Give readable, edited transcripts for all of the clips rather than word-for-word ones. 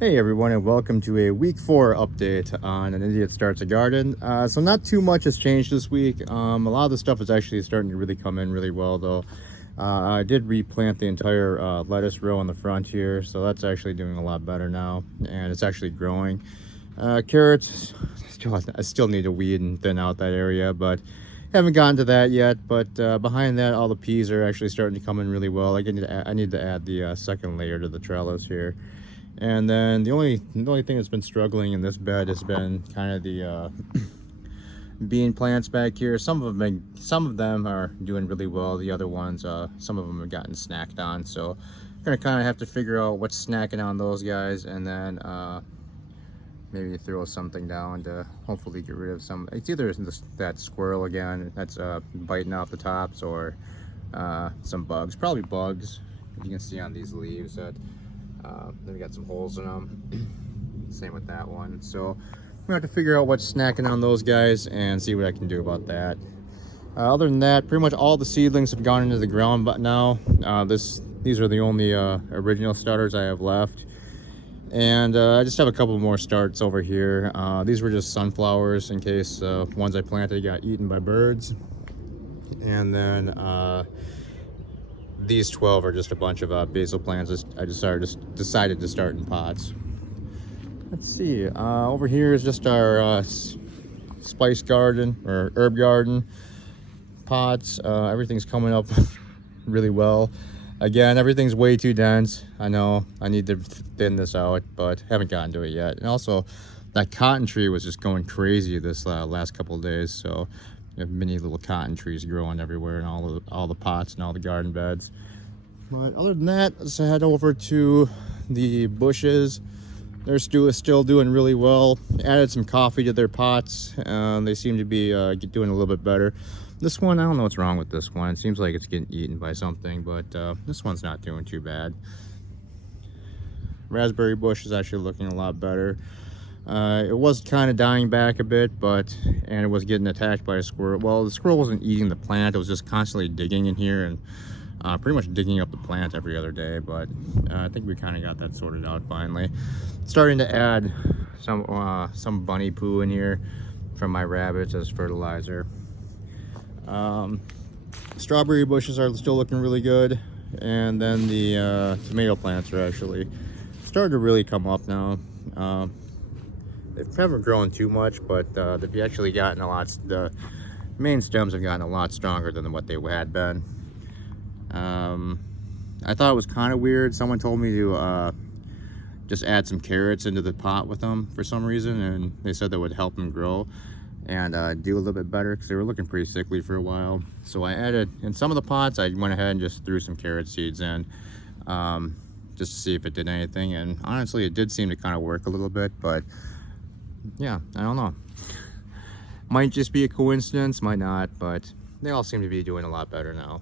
Hey everyone, and welcome to a week 4 update on An Idiot Starts a Garden. So not too much has changed this week. A lot of the stuff is actually starting to really come in really well though. I did replant the entire lettuce row in the front here, so that's actually doing a lot better now, and it's actually growing. Carrots, I still need to weed and thin out that area, but haven't gotten to that yet. But behind that, all the peas are actually starting to come in really well. I need to add the second layer to the trellis here. And then the only thing that's been struggling in this bed has been kind of the bean plants back here. Some of them are doing really well. The other ones, some of them have gotten snacked on. So I'm gonna kind of have to figure out what's snacking on those guys, and then maybe throw something down to hopefully get rid of some. It's either that squirrel again that's biting off the tops, or some bugs. Probably bugs. You can see on these leaves that. Then we got some holes in them. Same with that one. So we have to figure out what's snacking on those guys and see what I can do about that. Other than that, pretty much all the seedlings have gone into the ground, but now these are the only original starters I have left. And I just have a couple more starts over here. These were just sunflowers in case ones I planted got eaten by birds. And then these 12 are just a bunch of basil plants I decided to start in pots. Let's see, over here is just our spice garden or herb garden pots. Everything's coming up really well. Again, everything's way too dense. I know I need to thin this out, but haven't gotten to it yet. And also, that cotton tree was just going crazy this last couple of days, so you have many little cotton trees growing everywhere in all the pots and all the garden beds. But other than that, let's head over to the bushes. They're still doing really well. Added some coffee to their pots. They seem to be doing a little bit better. This one, I don't know what's wrong with this one. It seems like it's getting eaten by something, but this one's not doing too bad. Raspberry bush is actually looking a lot better. It was kind of dying back a bit, and it was getting attacked by a squirrel. Well, the squirrel wasn't eating the plant. It was just constantly digging in here and pretty much digging up the plant every other day. But I think we kind of got that sorted out finally. Starting to add some bunny poo in here from my rabbits as fertilizer. Strawberry bushes are still looking really good, and then the tomato plants are actually starting to really come up now. They haven't grown too much, but they've actually gotten the main stems have gotten a lot stronger than what they had been. I thought it was kind of weird. Someone told me to just add some carrots into the pot with them for some reason, and they said that would help them grow and do a little bit better, because they were looking pretty sickly for a while. So I added, in some of the pots, I went ahead and just threw some carrot seeds in, just to see if it did anything, and honestly it did seem to kind of work a little bit. But yeah, I don't know. Might just be a coincidence, might not, but they all seem to be doing a lot better now.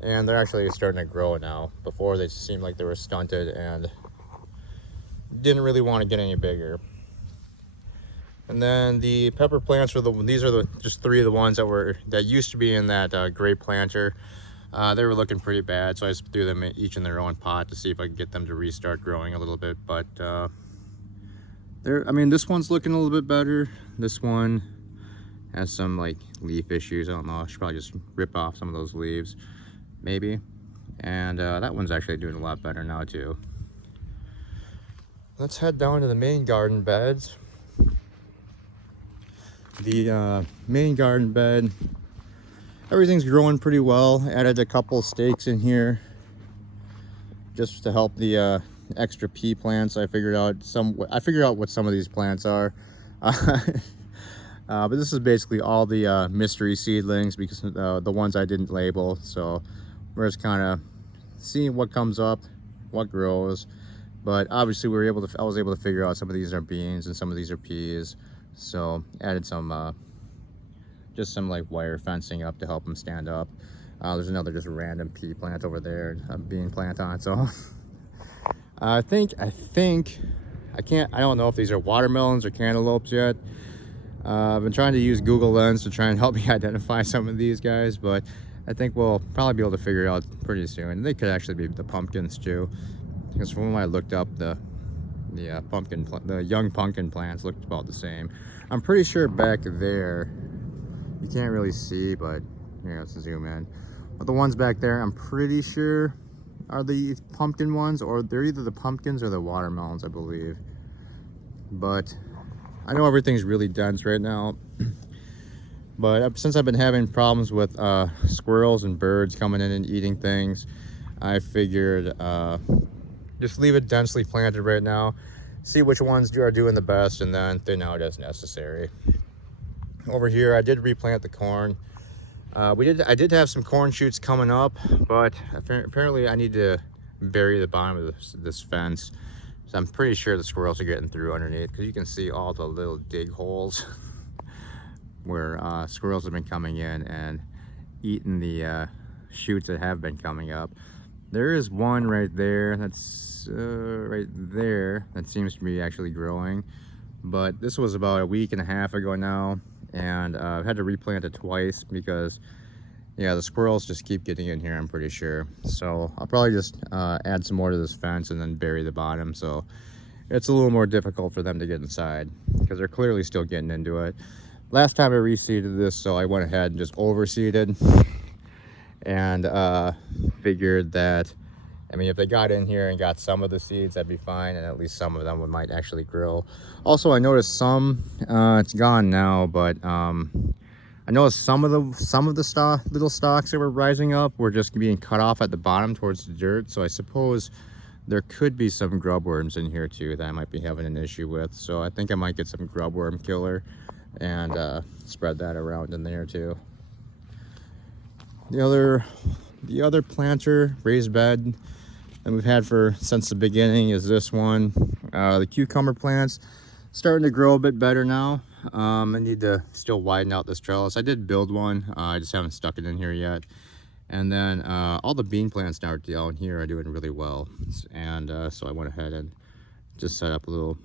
And they're actually starting to grow now. Before, they seemed like they were stunted and didn't really want to get any bigger. And then the pepper plants these are just 3 of the ones that used to be in that gray planter. They were looking pretty bad, so I just threw them each in their own pot to see if I could get them to restart growing a little bit. But I mean, this one's looking a little bit better. This one has some like leaf issues. I don't know, I should probably just rip off some of those leaves, maybe. And that one's actually doing a lot better now too. Let's head down to the main garden beds. The main garden bed, everything's growing pretty well. Added a couple stakes in here just to help the extra pea plants. I figured out what some of these plants are. But this is basically all the mystery seedlings, because the ones I didn't label. So we're just kind of seeing what comes up, what grows. But obviously I was able to figure out some of these are beans and some of these are peas. So added some just some like wire fencing up to help them stand up. There's another just random pea plant over there, a bean plant on. So I don't know if these are watermelons or cantaloupes yet. I've been trying to use Google Lens to try and help me identify some of these guys, but I think we'll probably be able to figure it out pretty soon. They could actually be the pumpkins too, because from when I looked up, the young pumpkin plants looked about the same. I'm pretty sure back there, you can't really see, but here, let's zoom in. But the ones back there, I'm pretty sure are the pumpkin ones, or they're either the pumpkins or the watermelons, I believe. But I know everything's really dense right now. But since I've been having problems with squirrels and birds coming in and eating things, I figured just leave it densely planted right now, see which ones are doing the best, and then thin out as necessary. Over here, I did replant the corn. I did have some corn shoots coming up, but apparently I need to bury the bottom of this fence. So I'm pretty sure the squirrels are getting through underneath, because you can see all the little dig holes where squirrels have been coming in and eating the shoots that have been coming up. There is one right there, that's right there, that seems to be actually growing. But this was about a week and a half ago now, and I've had to replant it twice because, yeah, the squirrels just keep getting in here, I'm pretty sure. So I'll probably just add some more to this fence and then bury the bottom, so it's a little more difficult for them to get inside, because they're clearly still getting into it. Last time I reseeded this, so I went ahead and just overseeded and figured that, I mean, if they got in here and got some of the seeds, that'd be fine, and at least some of them might actually grow. Also, I noticed some, it's gone now, but I noticed some of the little stalks that were rising up were just being cut off at the bottom towards the dirt. So I suppose there could be some grub worms in here too that I might be having an issue with. So I think I might get some grub worm killer and spread that around in there too. The other planter raised bed that we've had since the beginning is this one. The cucumber plants starting to grow a bit better now. I need to still widen out this trellis. I did build one, I just haven't stuck it in here yet. And then all the bean plants now down here are doing really well, and so I went ahead and just set up a little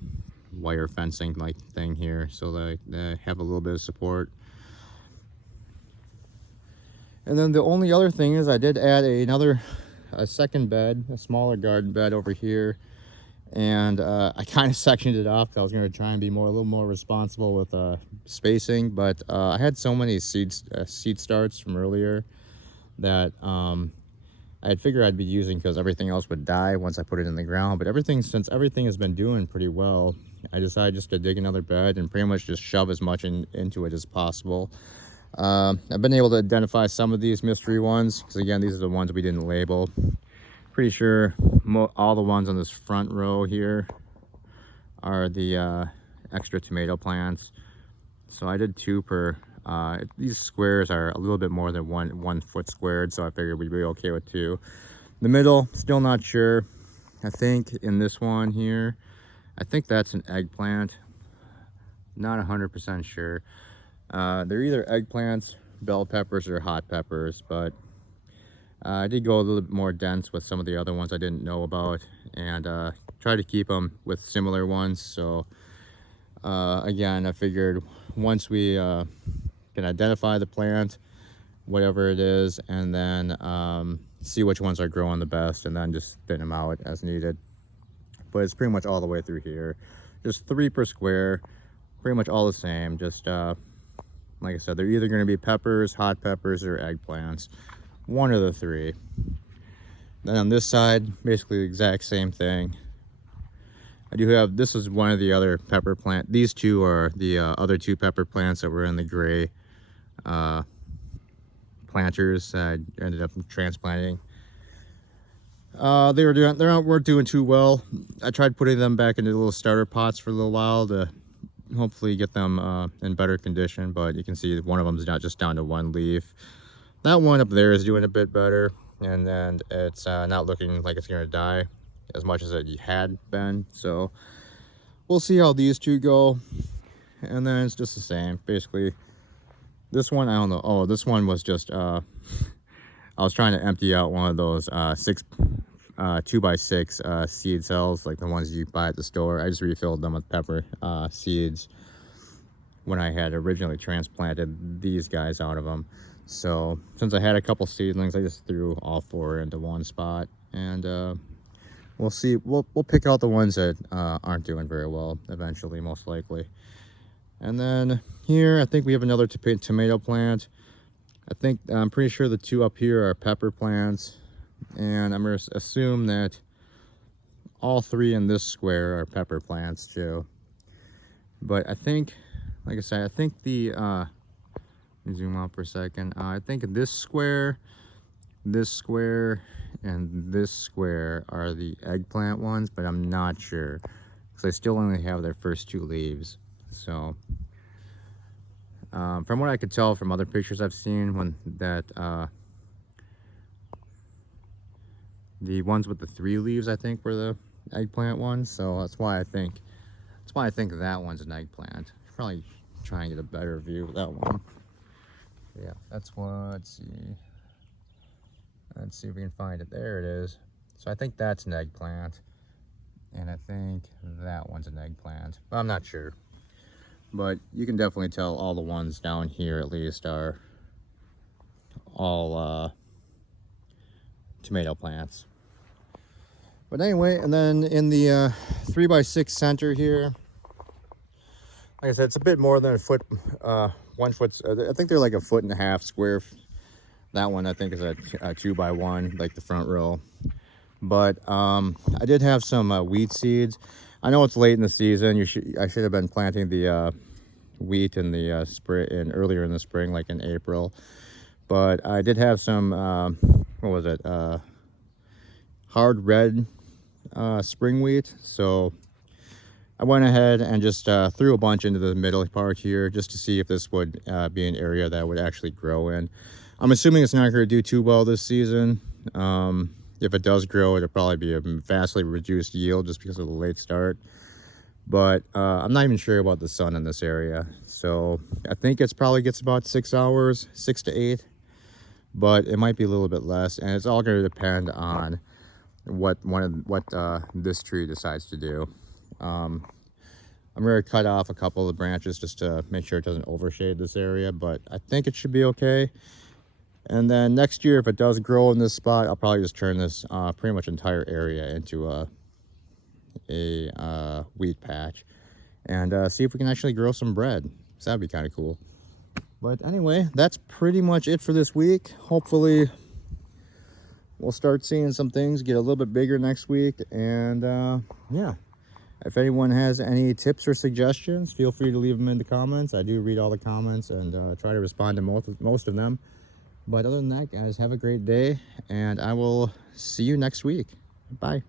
wire fencing like thing here so that I have a little bit of support. And then the only other thing is I did add a second bed, a smaller garden bed over here, and I kind of sectioned it off because I was going to try and be a little more responsible with spacing. But I had so many seed starts from earlier that I had figured I'd be using, because everything else would die once I put it in the ground. But since everything has been doing pretty well, I decided just to dig another bed and pretty much just shove as much into it as possible. I've been able to identify some of these mystery ones, because again, these are the ones we didn't label. Pretty sure all the ones on this front row here are the extra tomato plants. So I did 2 per. These squares are a little bit more than one foot squared, so I figured we'd be okay with 2. The middle, still not sure. I think in this one here, I think that's an eggplant. Not 100% sure. They're either eggplants, bell peppers, or hot peppers, but I did go a little bit more dense with some of the other ones I didn't know about, and try to keep them with similar ones. So again, I figured once we can identify the plant, whatever it is, and then see which ones are growing the best, and then just thin them out as needed. But it's pretty much all the way through here, just 3 per square, pretty much all the same. Just like I said, they're either going to be peppers, hot peppers, or eggplants, one of the 3. Then on this side, basically the exact same thing. I do have, this is one of the other pepper plant. These 2 are the other 2 pepper plants that were in the gray planters that I ended up transplanting. They weren't doing too well. I tried putting them back into little starter pots for a little while to hopefully get them in better condition, but you can see one of them is not just down to 1 leaf. That one up there is doing a bit better, and then it's not looking like it's going to die as much as it had been. So we'll see how these 2 go, and then it's just the same basically. This one, I don't know. Oh, this one was just I was trying to empty out one of those 2x6 seed cells, like the ones you buy at the store. I just refilled them with pepper seeds when I had originally transplanted these guys out of them. So since I had a couple seedlings, I just threw all 4 into one spot, and we'll see. We'll pick out the ones that aren't doing very well eventually, most likely. And then here, I think we have another tomato plant. I'm pretty sure the two up here are pepper plants, and I'm going to assume that all three in this square are pepper plants too. But I think, like I said, I think the let me zoom out for a second. I think this square, and this square are the eggplant ones, but I'm not sure because they still only have their first two leaves. So from what I could tell from other pictures I've seen, the ones with the three leaves, I think, were the eggplant ones. So that's why I think that one's an eggplant. Probably try and get a better view of that one. Yeah, that's one. Let's see if we can find it. There it is. So I think that's an eggplant, and I think that one's an eggplant. I'm not sure, but you can definitely tell all the ones down here at least are all tomato plants. But anyway, and then in the 3x6 center here, like I said, it's a bit more than a foot, 1 foot. I think they're like 1.5 feet square. That one I think is a 2x1, like the front row. But I did have some wheat seeds. I know it's late in the season. I should have been planting the wheat in the spring, earlier in the spring, like in April. But I did have some what was it? Hard red spring wheat. So I went ahead and just threw a bunch into the middle part here just to see if this would be an area that would actually grow in. I'm assuming it's not going to do too well this season. If it does grow, it'll probably be a vastly reduced yield just because of the late start. But I'm not even sure about the sun in this area. So I think it probably gets about 6 hours, 6 to 8. But it might be a little bit less. And it's all going to depend on what this tree decides to do. I'm going to cut off a couple of the branches just to make sure it doesn't overshade this area. But I think it should be okay. And then next year, if it does grow in this spot, I'll probably just turn this pretty much entire area into a wheat patch and see if we can actually grow some bread. So that'd be kind of cool. But anyway, that's pretty much it for this week. Hopefully we'll start seeing some things get a little bit bigger next week. And yeah, if anyone has any tips or suggestions, feel free to leave them in the comments. I do read all the comments and try to respond to most of them. But other than that, guys, have a great day, and I will see you next week. Bye.